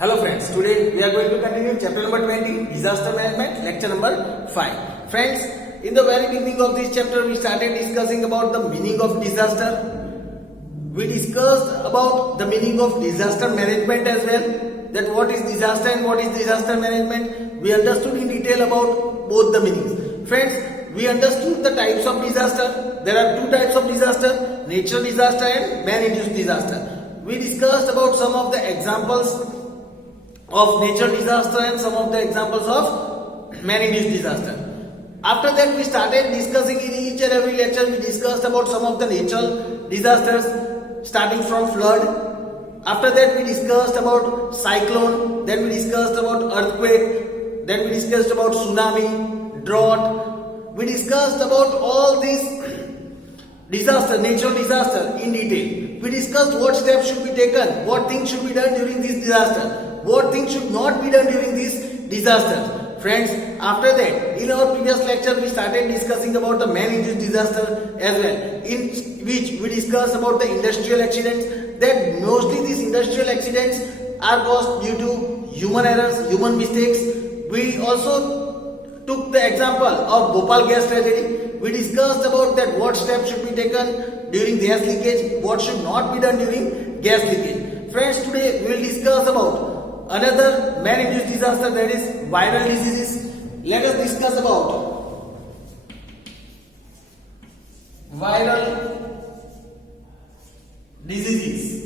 Hello friends, today we are going to continue chapter number 20, disaster management, lecture number 5. Friends, in the very beginning of this chapter we started discussing about the meaning of disaster. We discussed about the meaning of disaster management as well, that what is disaster and what is disaster management. We understood in detail about both the meanings. Friends, we understood the types of disaster. There are two types of disaster, natural disaster and man-induced disaster. We discussed about some of the examples of natural disaster and some of the examples of man-induced disaster. After that we started discussing in each and every lecture. We discussed about some of the natural disasters starting from flood. After that we discussed about cyclone, then we discussed about earthquake, then we discussed about tsunami, drought. We discussed about all these disaster, natural disaster in detail. We discussed what steps should be taken, what things should be done during this disaster, what things should not be done during this disaster. Friends, after that, in our previous lecture, we started discussing about the man-induced disaster as well, in which we discussed about the industrial accidents, that mostly these industrial accidents are caused due to human errors, human mistakes. We also took the example of Bhopal gas tragedy. We discussed about that what steps should be taken during gas leakage, what should not be done during gas leakage. Friends, today we will discuss about another man-induced disaster, that is viral diseases. Let us discuss about viral diseases.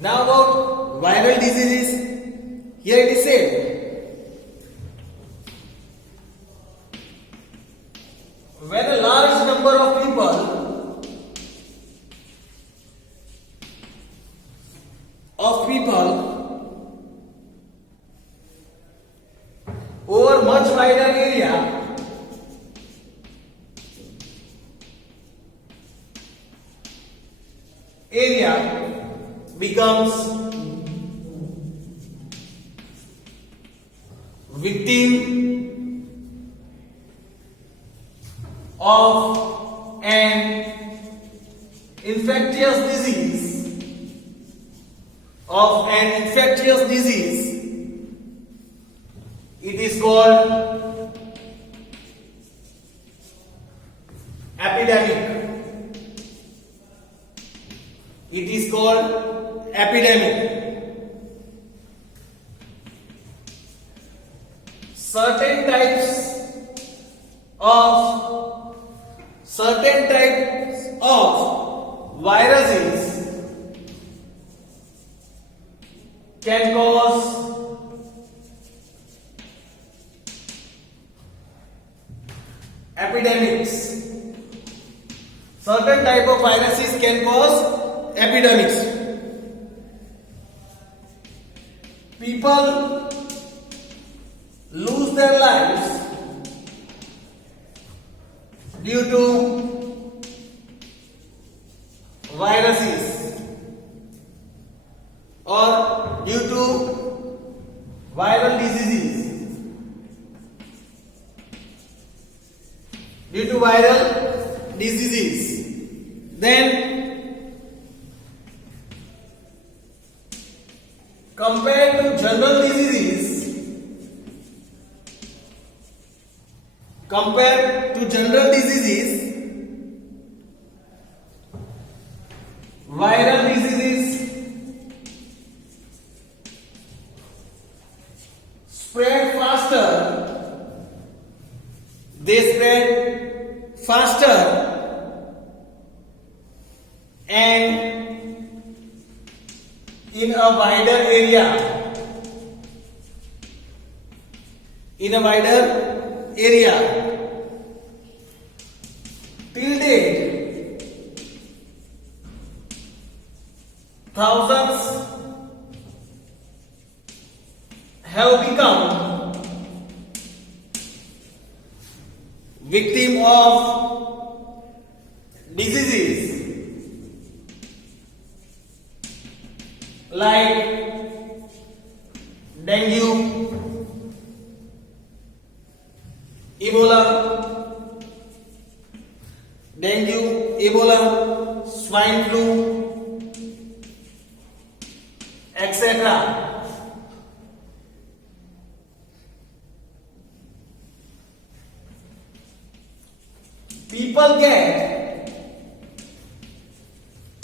Now about viral diseases, here it is said, when a large number of people over much wider area becomes victim of an infectious disease, it is called epidemic. It is called epidemic. Certain types of viruses can cause epidemics. Certain type of viruses can cause epidemics. People lose their lives due to viruses or due to viral diseases. Then compared to general diseases, viral diseases spread faster. They spread faster and in a wider area. Till date, thousands have become victim of diseases like dengue, Ebola, dengue, Ebola, swine flu, etc. People get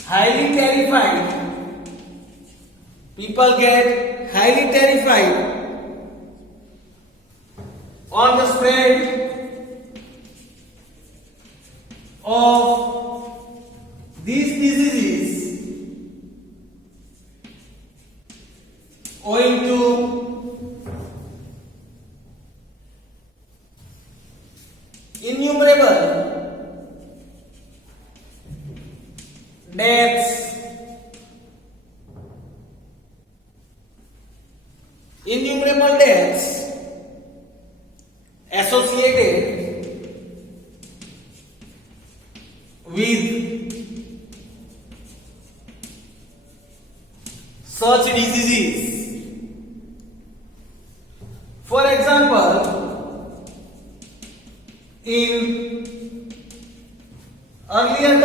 highly terrified. People get highly terrified on the spread of these diseases owing to innumerable deaths, innumerable deaths associated with such diseases. For example, in earlier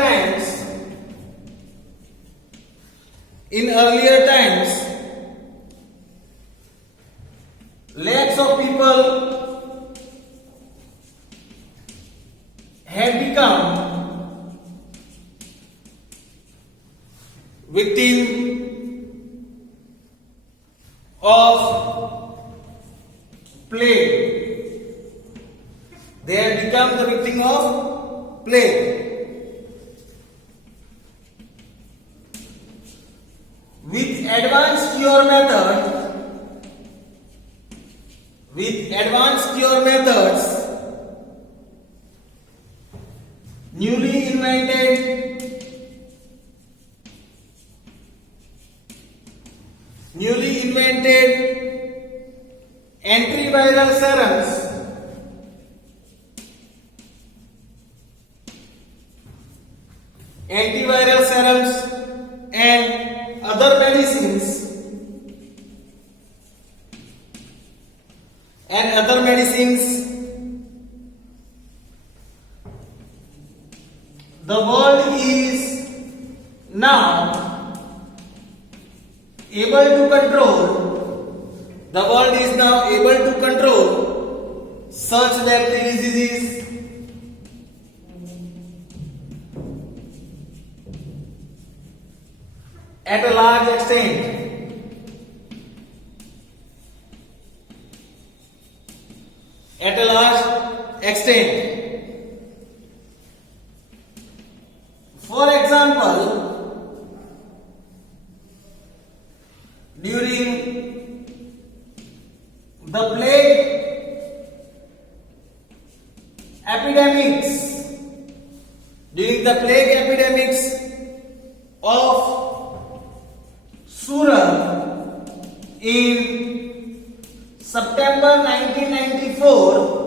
times, lakhs of people had become victim of plague. They had become the victim of plague. With advanced cure methods, newly invented antiviral serums and other medicines the world is now able to control such deadly diseases at a large extent. For example, during the plague epidemics of Surat in September 1994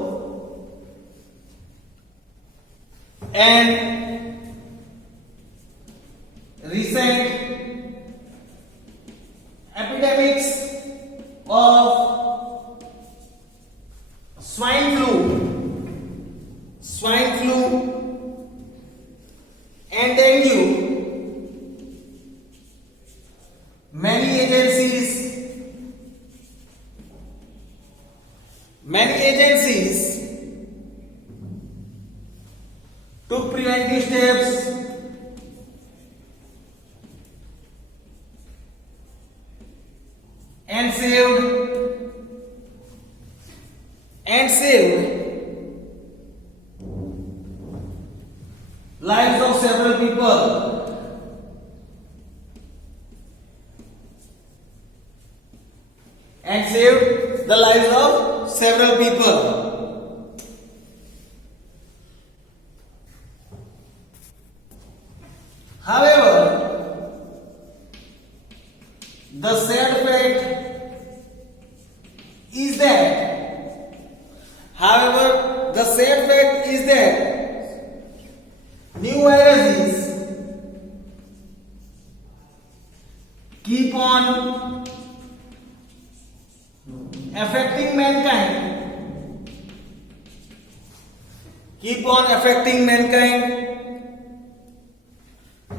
and recent epidemics of swine flu and dengue, many agencies took preventive steps and saved lives of several people. However, the sad fact is that new viruses keep on affecting mankind keep on affecting mankind,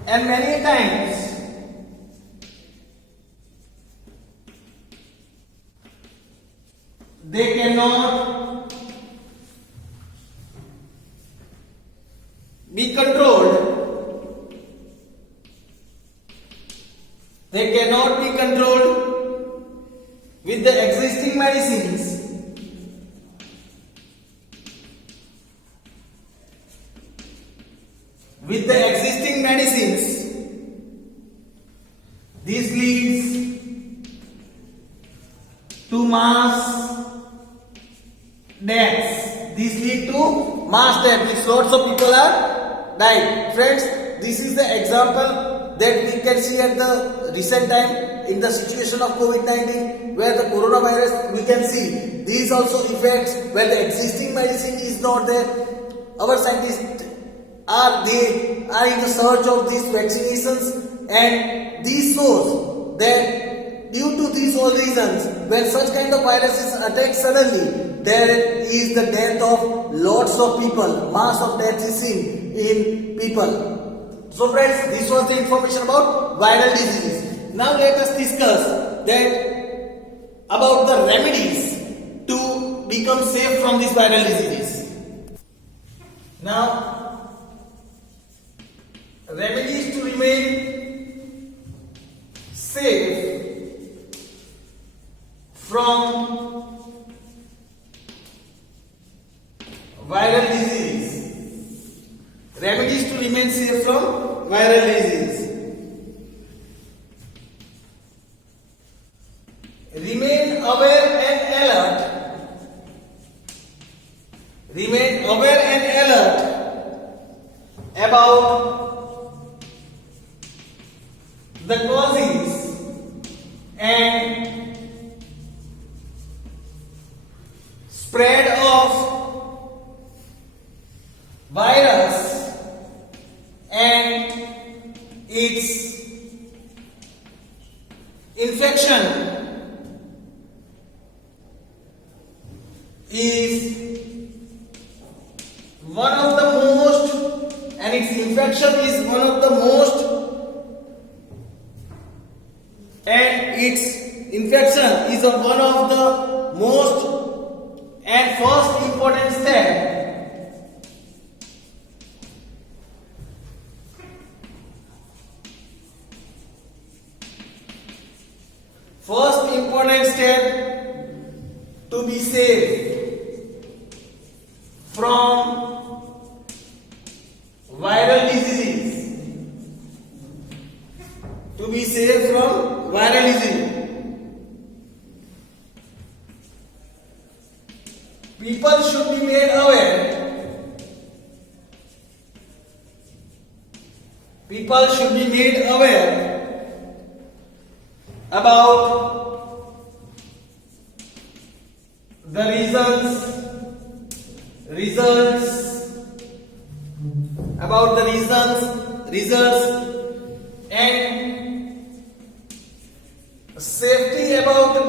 and many times they cannot be controlled. They cannot be controlled with the existing medicines. With the existing medicines, this leads to mass deaths. This leads to mass death, which lots of people are dying. Friends, this is the example that we can see at the recent time in the situation of COVID-19, where the coronavirus, we can see these also effects where the existing medicine is not there. Our scientists are in the search of these vaccinations, and this shows that due to these all reasons, when such kind of viruses attack suddenly, there is the death of lots of people. Mass of death is seen in people. So friends, this was the information about viral diseases. Now let us discuss that about the remedies to become safe from these viral diseases. Now, remedies to remain safe from viral disease. Remedies to remain safe from viral disease. Remain aware and alert. Remain aware and alert about the causes and spread of virus and its infection is one of the most, and its infection is one of the most, and its infection is one of the most and first important step to be safe from viral diseases. To be safe from viral disease. People should be made aware. People should be made aware about the results and safety about the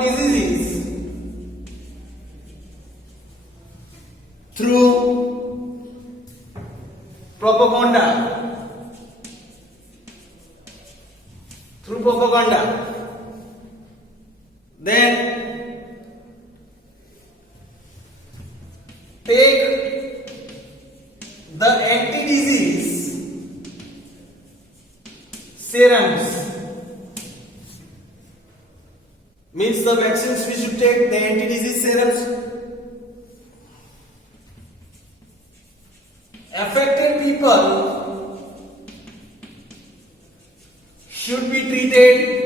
diseases through propaganda. Then take the anti-disease serums. Means the vaccines we should take, the anti-disease serums. Affected people should be treated.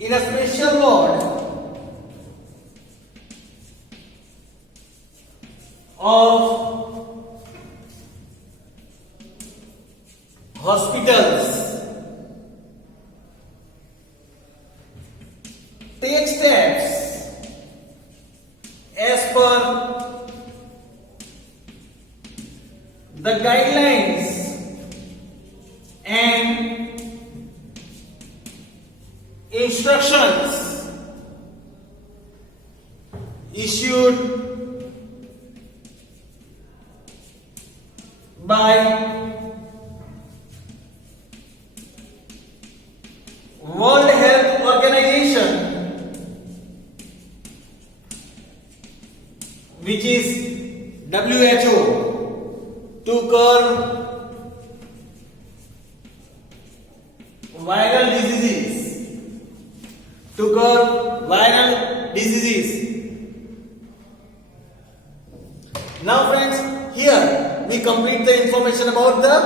In a special ward of hospitals. Take steps as per the guidelines and instructions issued by World Health Organization, which is WHO, to curb viral diseases. To curb viral diseases. Now friends, here we complete the information about the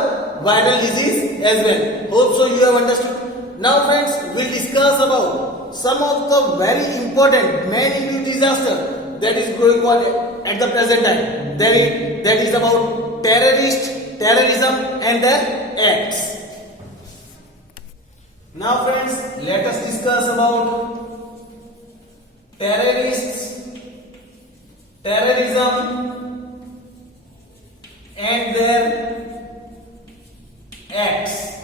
viral disease as well. Hope so you have understood. Now friends, we'll discuss about some of the very important man-induced disaster that is going on at the present time. That is about terrorism and their acts. Now friends, let us discuss about terrorism and their acts.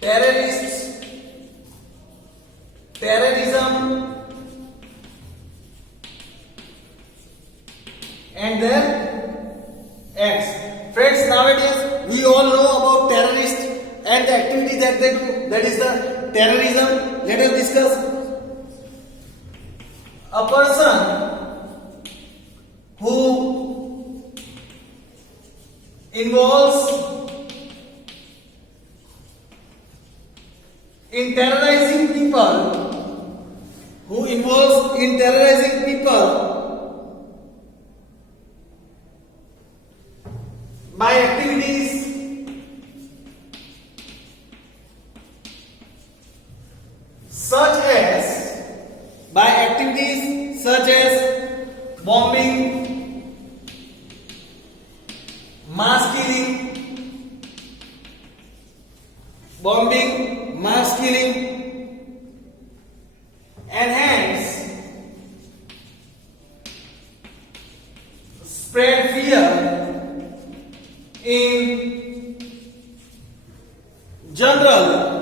Terrorism and their acts. Friends, nowadays we all know about terrorists and the activity that they do, that is the terrorism. Let us discuss. A person who involves in terrorizing people by activities such as bombing, mass killing, and hence spread fear in general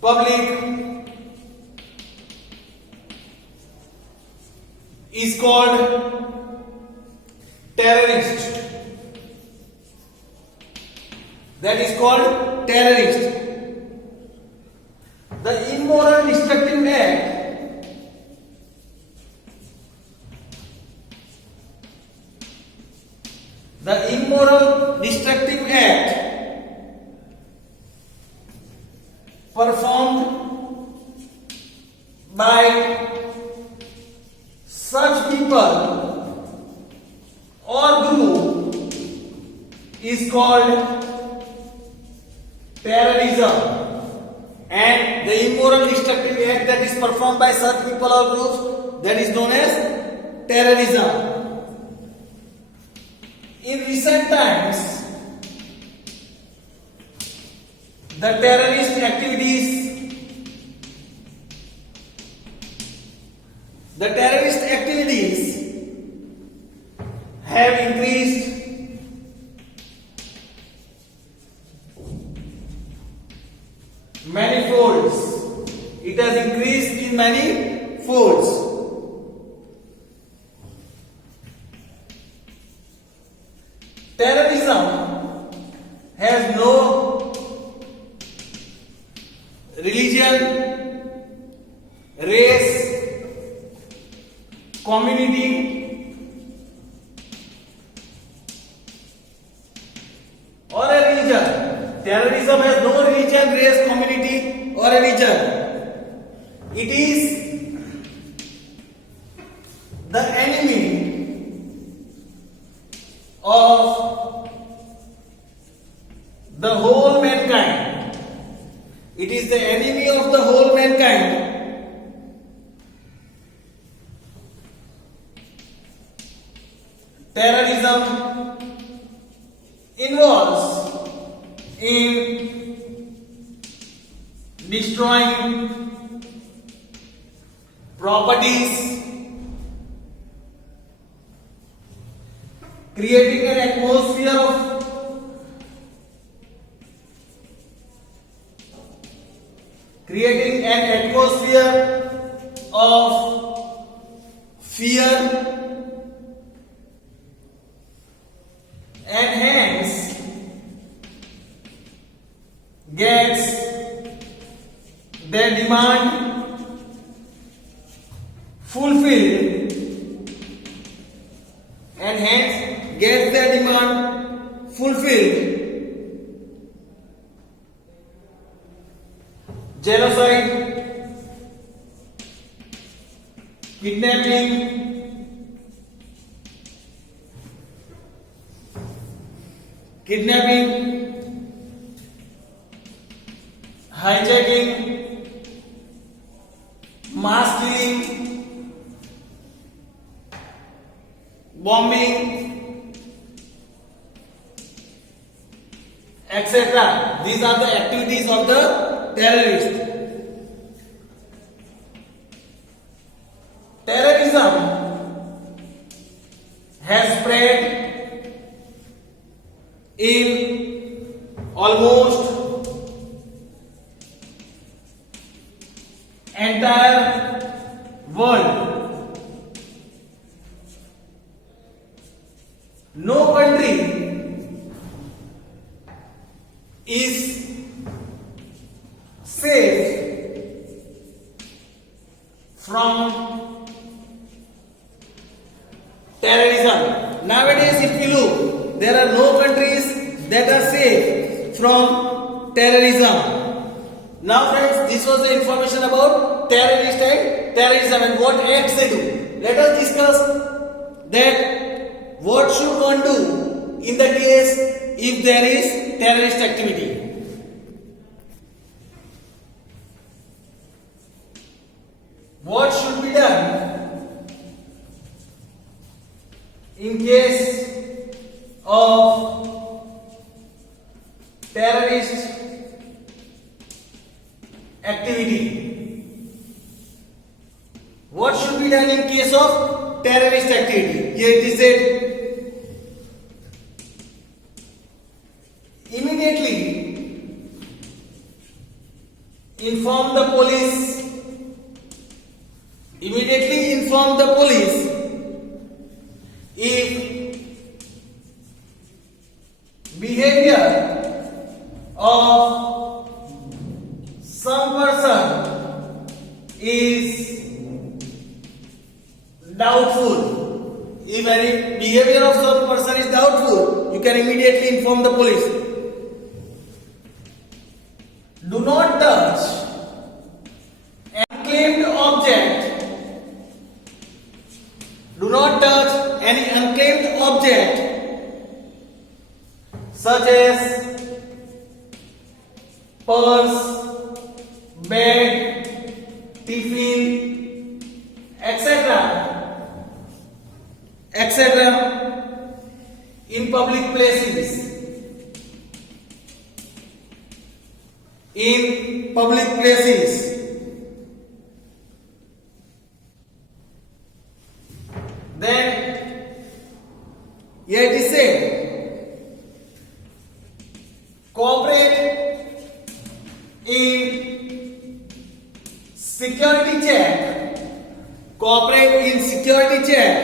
public is called terrorist. That is called terrorist. The immoral destructive act performed by such people or group is called terrorism. And the immoral destructive act that is performed by such people or groups, that is known as terrorism. In recent times, the terrorist activities have increased many folds. It has increased in many folds. Terrorism has no religion, race, community, or a religion. Terrorism has no religion, race, community, or a religion. It is the enemy of the whole mankind. It is the enemy of the whole mankind. Terrorism involves in destroying properties, creating an atmosphere of creating an atmosphere of fear, and hence gets their demand fulfilled, and hence gets their demand fulfilled. Genocide, kidnapping, hijacking, mass killing, bombing, etc. These are the activities of the terrorist. Terrorism has spread in almost entire world. No country is safe from terrorism. Nowadays, if you look, there are no countries that are safe from terrorism. Now, friends, this was the information about terrorist and terrorism and what acts they do. Let us discuss that what should one do in the case if there is terrorist activity. What should be done in case of terrorist activity? What should be done in case of terrorist activity? Here it is said, immediately inform the police. Immediately inform the police if behavior of some person is doubtful. If any behavior of some person is doubtful, you can immediately inform the police. Do not touch an unclaimed object. Do not touch any unclaimed object such as purse, bag, tiffin, etc. in public places. In public places. Then, here it is said, cooperate in security check. Cooperate in security check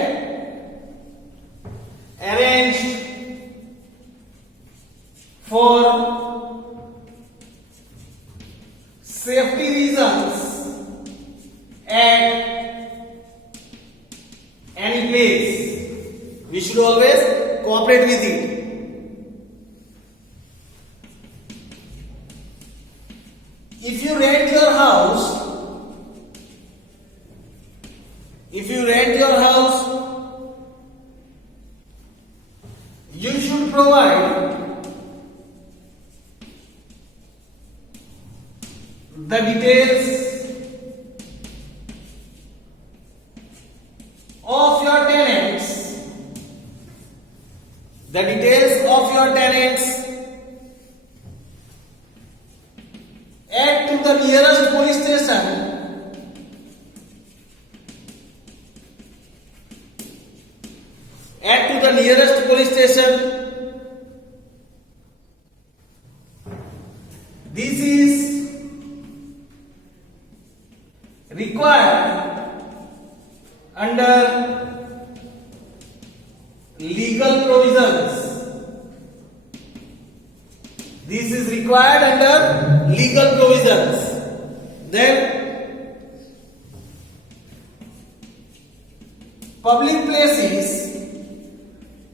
arranged for safety reasons at any place. We should always cooperate with it. If you rent your house, you should provide the details of your tenants. The details of your tenants add to the nearest police station. Add to the nearest police station. This is required under legal provisions. This is required under legal provisions. Then public places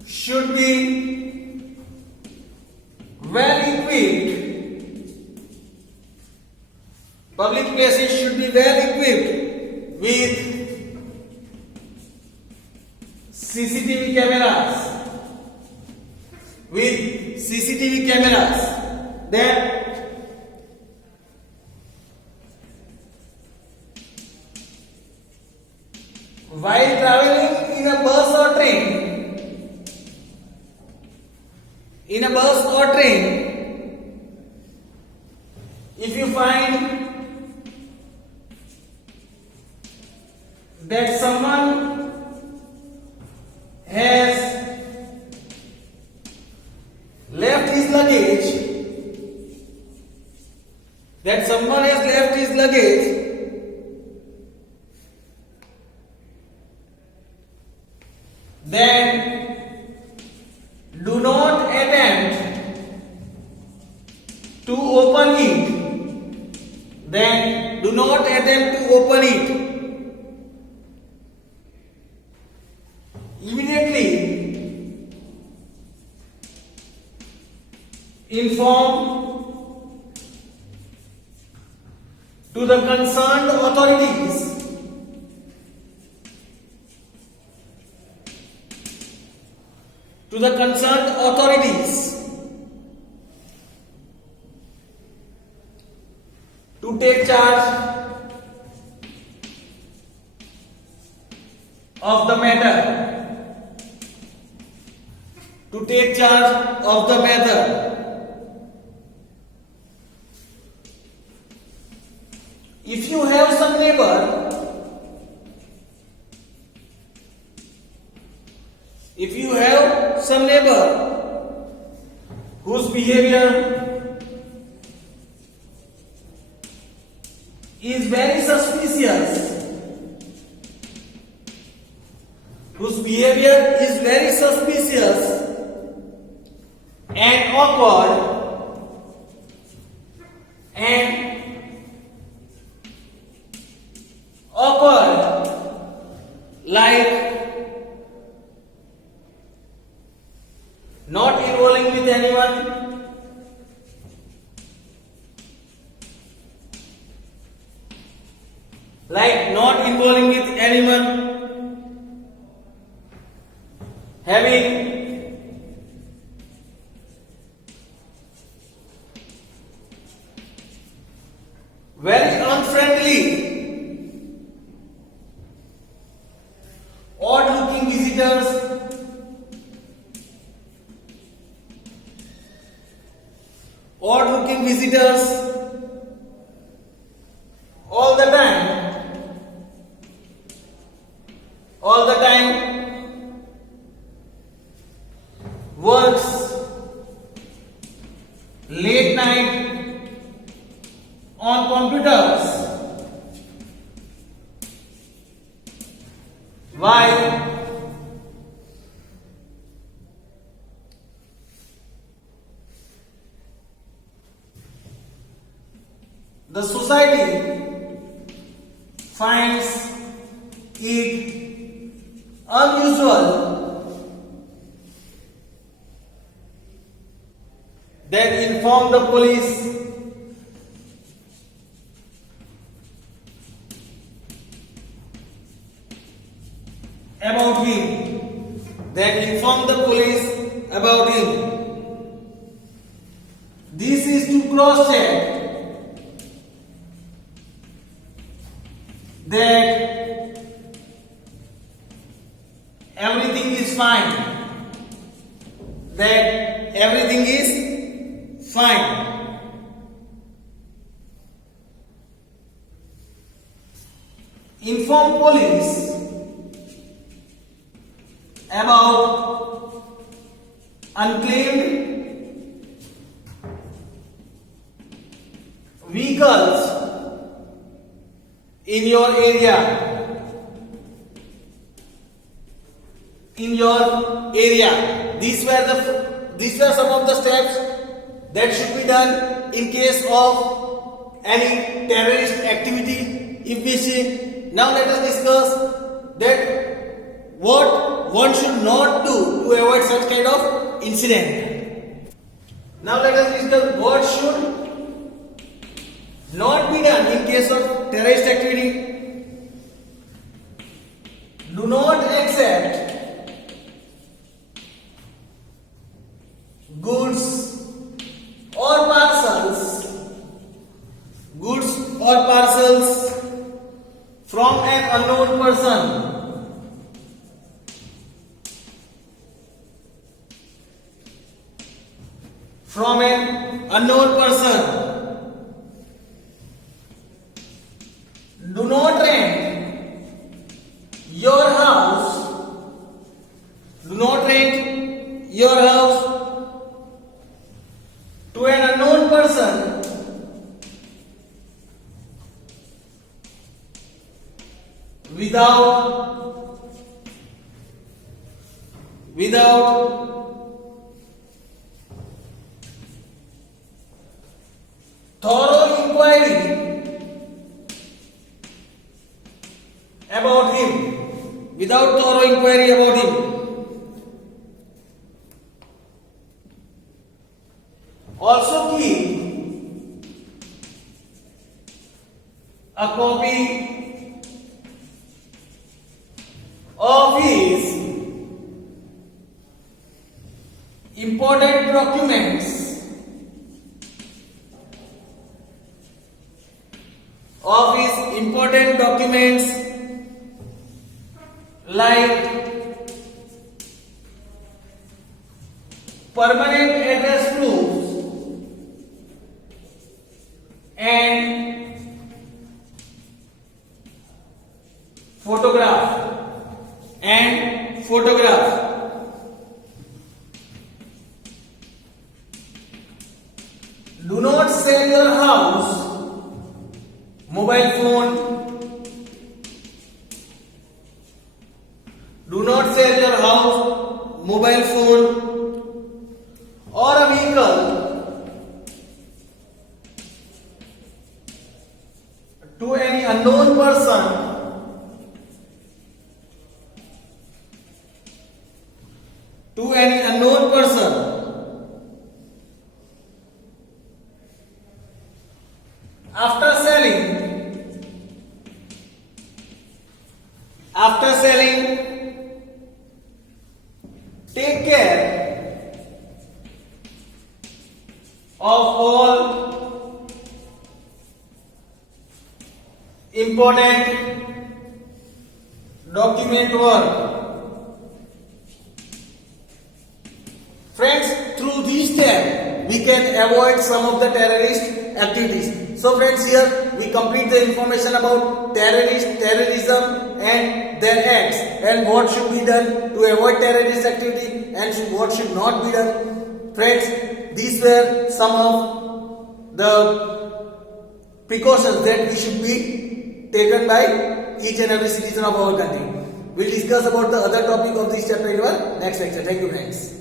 should be well equipped. Public places should be well equipped with CCTV cameras. With CCTV cameras. Then while traveling in a bus or train, if you find that someone has left his luggage, then do not attempt to open it. Immediately inform to the concerned authorities to take charge of the matter. If you have some neighbor whose behavior is very suspicious, and awkward, like not involving with anyone, having very unfriendly, odd-looking visitors all the time, works late night on computers, while the society finds it unusual that inform the police about him. This is to cross-check that everything is fine. Inform police about unclaimed vehicles in your area. In your area. These were some of the steps that should be done in case of any terrorist activity. If we see, now let us discuss that what one should not do to avoid such kind of incident. Now let us discuss what should not be done in case of terrorist activity. Do not accept goods or parcels from an unknown person. From an unknown person. Do not rent your house. Do not rent your house to an unknown person without thorough inquiry about him. Without thorough inquiry about him. Also keep a copy of his important documents like permanent address proofs and photograph. Do not sell your house, mobile phone. Do not sell your house, mobile phone or a vehicle to any unknown person after selling take care of all important document work. Friends, through these steps we can avoid some of the terrorist activities. So friends, here we complete the information about terrorism and their acts and what should be done to avoid terrorist activity and what should not be done. Friends, these were some of the precautions that we should be taken by each and every citizen of our country. We'll discuss about the other topic of this chapter in our next lecture. Thank you, friends.